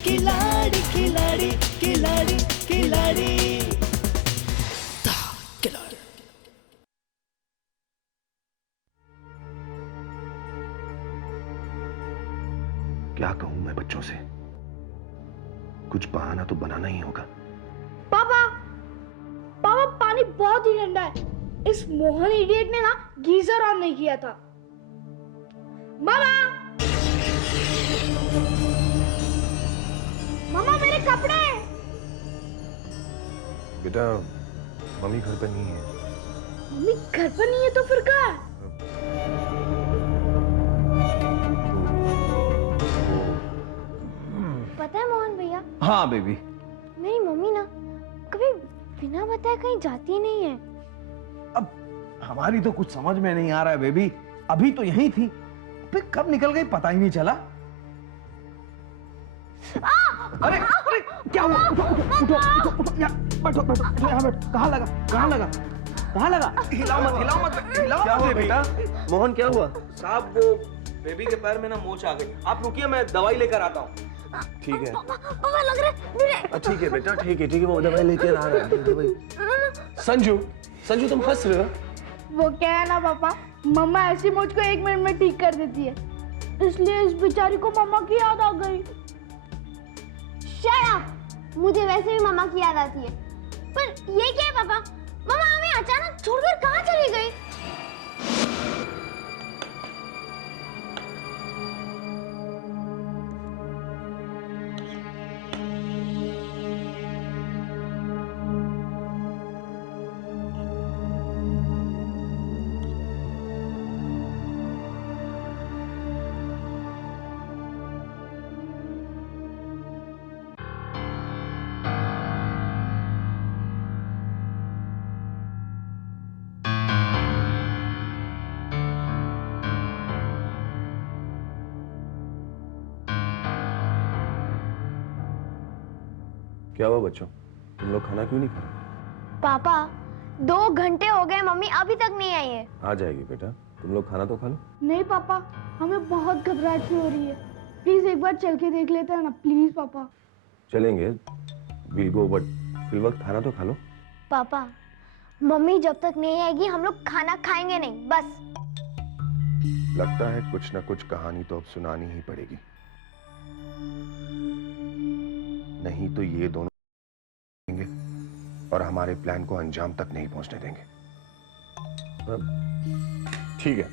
खिलाड़ी खिलाड़ी खिलाड़ी खिलाड़ी खिलाड़ी। क्या कहूं मैं बच्चों से? कुछ बहाना तो बनाना ही होगा। पापा पापा पानी बहुत ही ठंडा है। इस मोहन इडियट ने ना गीजर ऑन नहीं किया था। मामा मामा मेरे कपड़े। बेटा मम्मी घर पर नहीं है। मम्मी घर पर नहीं है तो फिर कहाँ है? पता है मोहन भैया? हाँ बेबी। मेरी मम्मी ना कभी बिना बताए कहीं जाती ही नहीं है। अब हमारी तो कुछ समझ में नहीं आ रहा है बेबी। अभी तो यहीं थी, फिर कब निकल गई पता ही नहीं चला। अरे अरे क्या हुआ? उठो उठो उठो उठो, यहाँ बैठो बैठो, यहाँ बैठो। कहाँ लगा? कहाँ लगा? कहाँ लगा? हिलाओ मत हिलाओ मत हिलाओ। क्या हुआ बेटा? मोहन क्या हुआ? साहब वो बेबी के पैर में ना मोच आ गई। आप रुकिए, मैं दवाई लेकर आता हूँ। ठीक है पापा लग रहा ठीक है बेटा, ठीक है वो दवाई लेकर आ रहा है। दवाई। संजू संजू तुम हंस रहे हो? वो क्या है ना पापा, मम्मा ऐसी मुझ को 1 मिनट में ठीक कर देती है, इसलिए इस बेचारी को मम्मा की याद आ गई। Shut up! मुझे वैसे भी मम्मा की याद आती है, पर ये क्या है पापा? मम्मा हमें अचानक छोड़कर कहाँ चली गई? क्या हुआ बच्चों, तुम लोग खाना क्यों नहीं खा रहे? पापा 2 घंटे हो गए, मम्मी अभी तक नहीं आई है। आ जाएगी बेटा, तुम लोग खाना तो खा लो। नहीं पापा, हमें बहुत घबराहट सी हो रही है। प्लीज एक बार चल के देख लेते हैं ना, प्लीज पापा। चलेंगे, विल गो, बट फिर वक्त खाना तो खा लो। पापा मम्मी जब तक नहीं आएगी हम लोग खाना खाएंगे नहीं, बस। लगता है कुछ ना कुछ कहानी तो अब सुनानी ही पड़ेगी, नहीं तो ये दोनों देंगे और हमारे प्लान को अंजाम तक नहीं पहुंचने देंगे। ठीक है,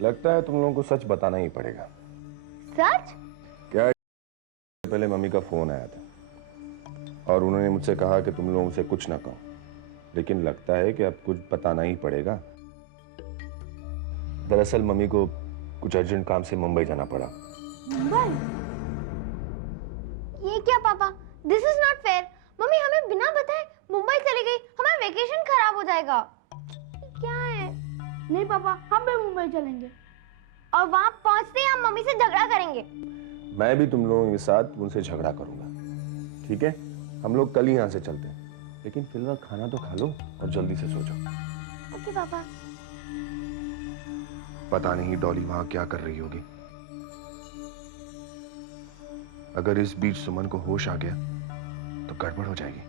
लगता है तुम लोगों को सच बताना ही पड़ेगा। सच? क्या है, पहले मम्मी का फोन आया था और उन्होंने मुझसे कहा कि तुम लोगों से कुछ ना कहो, लेकिन लगता है कि अब कुछ बताना ही पड़ेगा। दरअसल मम्मी को कुछ अर्जेंट काम से मुंबई जाना पड़ा। मुंबई? ये क्या पापा? This is not fair. Mummy हमें बिना बताए मुंबई चली गई, हमारा वेकेशन खराब हो जाएगा। क्या है? नहीं पापा, हम भी मुंबई चलेंगे और वहां पहुंचते ही हम मम्मी से झगड़ा करेंगे। मैं भी तुम लोगों के साथ उनसे झगड़ा करूंगा, ठीक है? हम लोग कल ही यहां से चलते हैं, लेकिन फिलहाल खाना तो खा लो और जल्दी से सो जाओ। ओके पापा। पता नहीं डॉली वहां क्या कर रही होगी। अगर इस बीच सुमन को होश आ गया तो गड़बड़ हो जाएगी।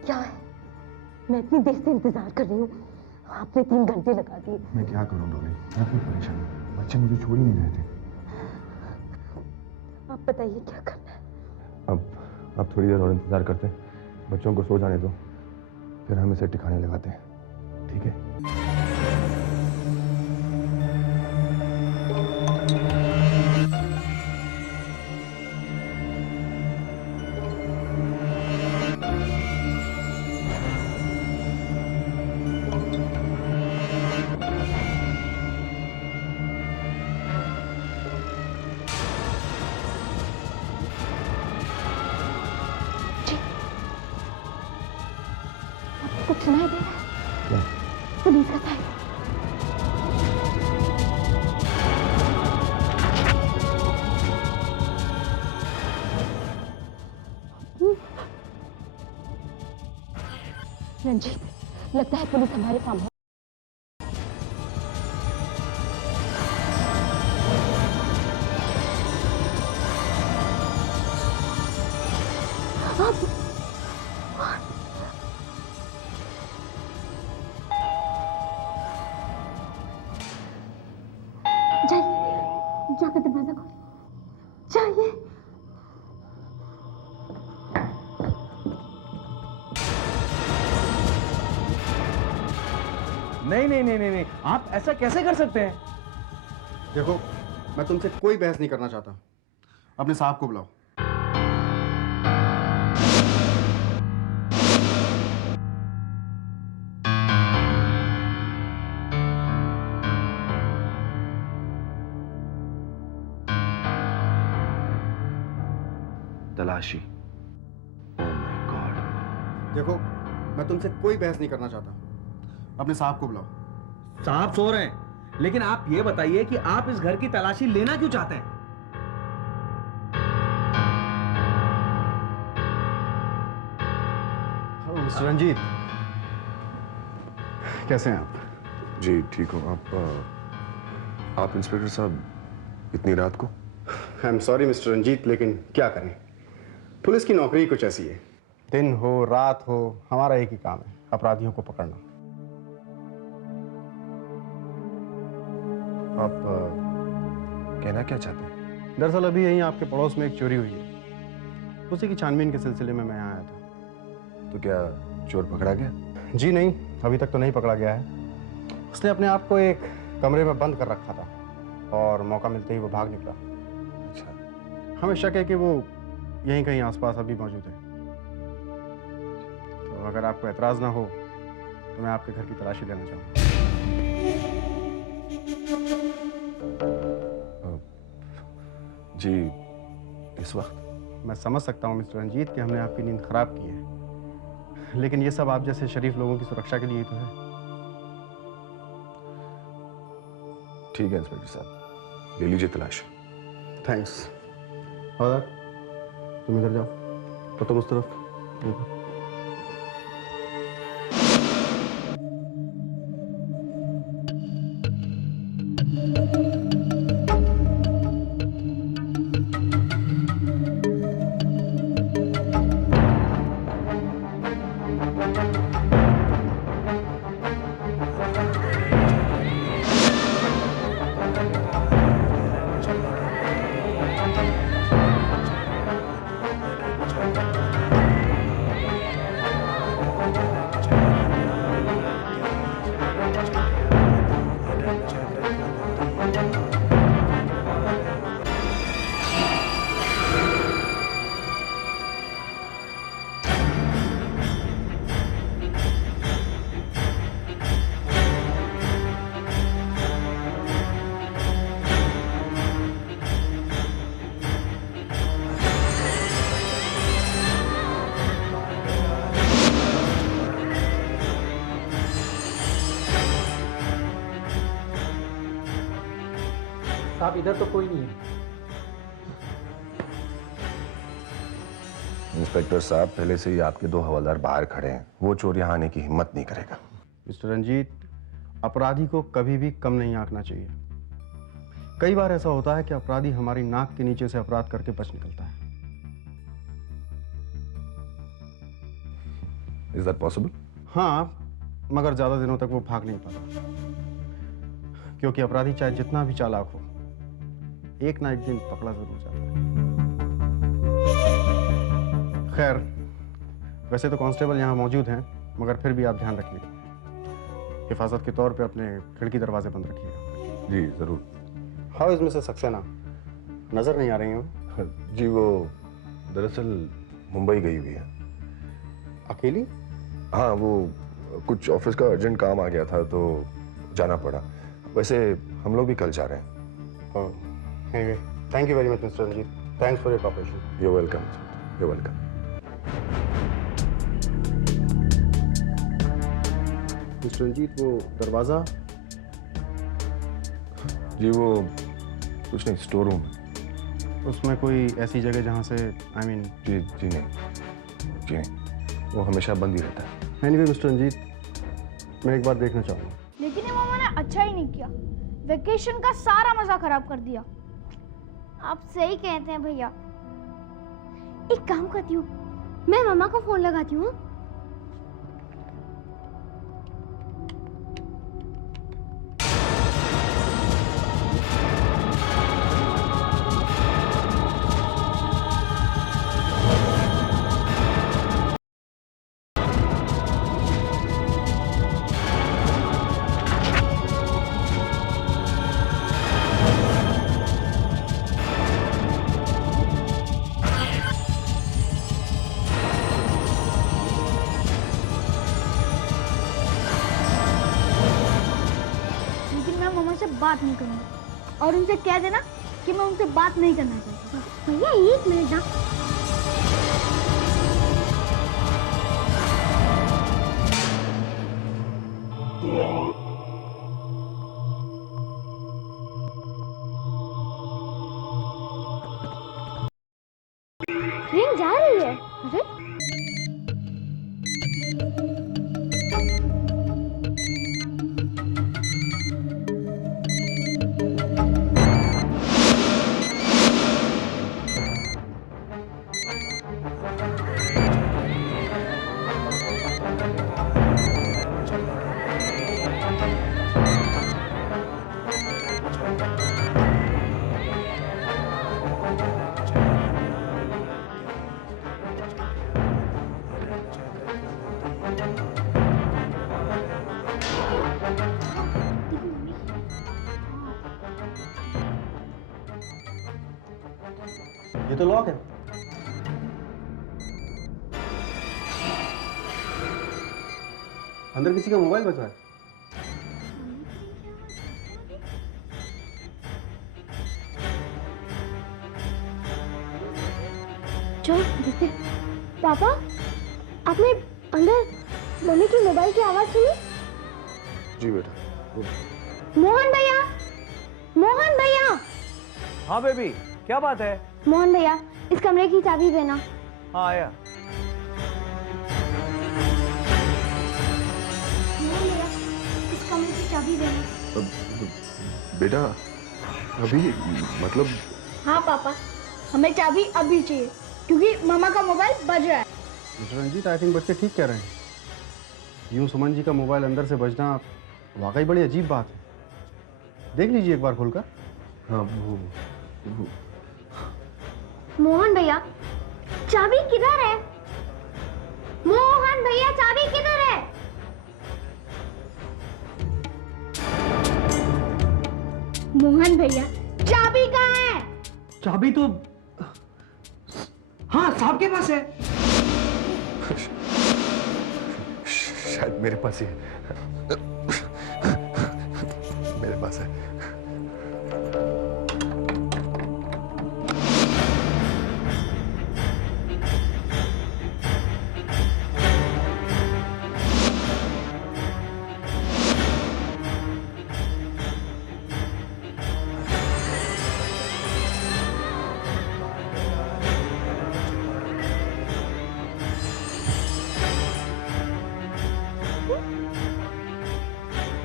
क्या है? मैं इतनी देर से इंतजार कर रही हूँ, आपने 3 घंटे लगा दिए। मैं क्या करूं डॉली, मैं अपनी परेशानी, बच्चे मुझे छोड़ ही नहीं रहे थे। आप बताइए क्या करना है? आप थोड़ी देर और इंतजार करते हैं, बच्चों को सो जाने दो, फिर हम इसे ठिकाने लगाते हैं, ठीक है? कुछ सुनाई दे रहा क्या? है? पुलिस का साइन। रंजीत, लगता है पुलिस हमारे फार्म हाउस। जाइए, जाकर दरवाजा खोलो। जाइए। नहीं नहीं नहीं नहीं नहीं, आप ऐसा कैसे कर सकते हैं? देखो, मैं तुमसे कोई बहस नहीं करना चाहता। अपने साहब को बुलाओ। तलाशी। Oh my God. देखो, मैं तुमसे कोई बहस नहीं करना चाहता। अपने साहब को बुलाओ। साहब सो रहे हैं, लेकिन आप ये बताइए कि आप इस घर की तलाशी लेना क्यों चाहते हैं? मिस्टर रंजीत, कैसे हैं आप? जी ठीक हो आप इंस्पेक्टर साहब इतनी रात को? I am sorry mister Ranjit, लेकिन क्या करें, पुलिस की नौकरी कुछ ऐसी है। दिन हो रात हो, हमारा एक ही काम है, अपराधियों को पकड़ना। आप कहना क्या चाहते हैं? दरअसल अभी यहीं आपके पड़ोस में एक चोरी हुई है, उसी की छानबीन के सिलसिले में मैं यहाँ आया था। तो क्या चोर पकड़ा गया? जी नहीं, अभी तक तो नहीं पकड़ा गया है। उसने अपने आप को एक कमरे में बंद कर रखा था और मौका मिलते ही वो भाग निकला। अच्छा, हमें शक है कि वो यहीं कहीं आसपास अभी मौजूद है। तो अगर आपको एतराज़ ना हो तो मैं आपके घर की तलाशी लेना चाहूँगा। जी इस वक्त? मैं समझ सकता हूँ मिस्टर रंजीत कि हमने आपकी नींद खराब की है, लेकिन ये सब आप जैसे शरीफ लोगों की सुरक्षा के लिए ही तो है। ठीक है इंस्पेक्टर साहब, ले लीजिए तलाशी। थैंक्स। और तुम इधर जाओ, तो तुम उस तरफ देखो। साहब इधर तो कोई नहीं है। इंस्पेक्टर साहब, पहले से ही आपके 2 हवलदार बाहर खड़े हैं, वो चोर यहाँ आने की हिम्मत नहीं करेगा। मिस्टर रंजीत, अपराधी को कभी भी कम नहीं आंकना चाहिए। कई बार ऐसा होता है कि अपराधी हमारी नाक के नीचे से अपराध करके बच निकलता है। Is that possible? हाँ, मगर ज्यादा दिनों तक वो भाग नहीं पाता, क्योंकि अपराधी चाहे जितना भी चालाक हो, एक ना एक दिन पकड़ा जरूर जाता है। खैर, वैसे तो कांस्टेबल यहाँ मौजूद हैं, मगर फिर भी आप ध्यान रखिएगा। हिफाजत के तौर पे अपने खिड़की दरवाजे बंद रखिएगा। जी ज़रूर। How is Mrs Saxena? नजर नहीं आ रही हूँ। जी वो दरअसल मुंबई गई हुई है। अकेली? हाँ, वो कुछ ऑफिस का अर्जेंट काम आ गया था तो जाना पड़ा। वैसे हम लोग भी कल जा रहे हैं। Anyway, thank you very much mister Ranjit. Thanks for your cooperation. You welcome, you welcome. Mister Ranjit, वो दरवाज़ा? जी वो कुछ नहीं, स्टोर रूम। उसमें कोई ऐसी जगह जहाँ से जी नहीं, वो हमेशा बंद ही रहता है। एनीवे मिस्टर रंजीत, मैं एक बार देखना चाहूँगा। लेकिन ये मामा ने अच्छा ही नहीं किया, वेकेशन का सारा मजा खराब कर दिया। आप सही कहते हैं भैया। एक काम करती हूँ, मैं मामा को फोन लगाती हूँ। बात नहीं करूंगा और उनसे कह देना कि मैं उनसे बात नहीं करना चाहता। भैया एक मिनट ना। रिंग जा रही है। अरे ये तो लॉक है। अंदर किसी का मोबाइल बचा है। चलो देखते। पापा, आपने अंदर मम्मी की मोबाइल की आवाज सुनी? जी बेटा। मोहन भैया, मोहन भैया। हाँ बेबी, क्या बात है? मोहन भैया, इस कमरे की चाबी देना। हाँ आया। मोहन भैया, इस कमरे की चाबी देना। बेटा अभी मतलब? हाँ पापा, हमें चाबी अभी चाहिए क्योंकि मामा का मोबाइल बज रहा है। मिस्टर रंजीत, आई थिंक बच्चे ठीक कह रहे हैं। यूं सुमन जी का मोबाइल अंदर से बजना वाकई बड़ी अजीब बात है। देख लीजिए एक बार खोलकर। हाँ वो मोहन भैया, चाबी किधर है? मोहन भैया, चाबी किधर है? मोहन भैया, चाबी कहाँ है? चाबी तो हाँ साहब के पास है। शायद मेरे पास ही है। मेरे पास है।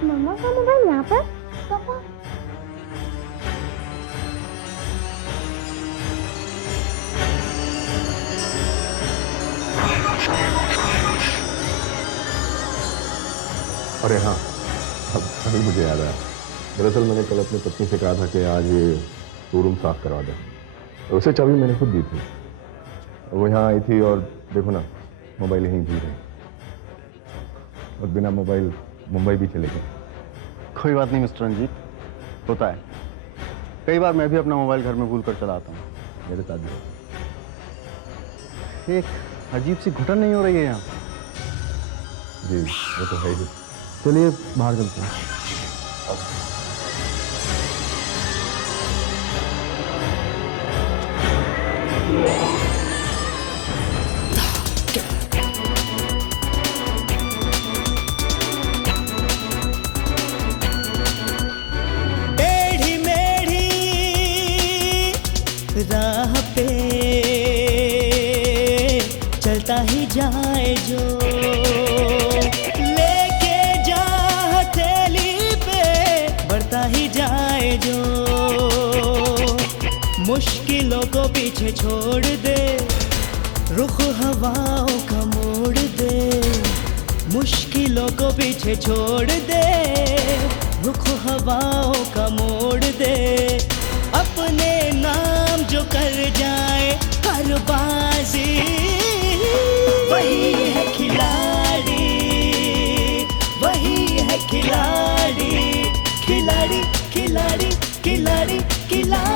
मामा का मोबाइल यहाँ पर? पापा, अरे हाँ, अभी मुझे याद आया। दरअसल मैंने कल अपनी पत्नी से कहा था कि आज ये शोरूम साफ करवा दें। तो उसे चाबी मैंने खुद दी थी। वो यहाँ आई थी और देखो ना, मोबाइल यहीं भूल गए और बिना मोबाइल मुंबई भी चले गए। कोई बात नहीं मिस्टर रंजीत, होता है। कई बार मैं भी अपना मोबाइल घर में भूल कर चला आता हूँ। मेरे साथ भी। एक अजीब सी घुटन नहीं हो रही है यहाँ। जी वो तो है ही। चलिए बाहर चलते हैं। टेढ़ी मेढ़ी राह पे चलता ही जाए जो, लेके जा हथेली पे बढ़ता ही जाए जो, मुश्किलों को पीछे छोड़ दे, रुख हवाओं का मोड़ दे, मुश्किलों को पीछे छोड़ दे, रुख हवाओं का मोड़ दे, अपने नाम जो कर जाए हर बाजी, वही है खिलाड़ी, वही है खिलाड़ी, खिलाड़ी खिलाड़ी खिलाड़ी खिलाड़ी।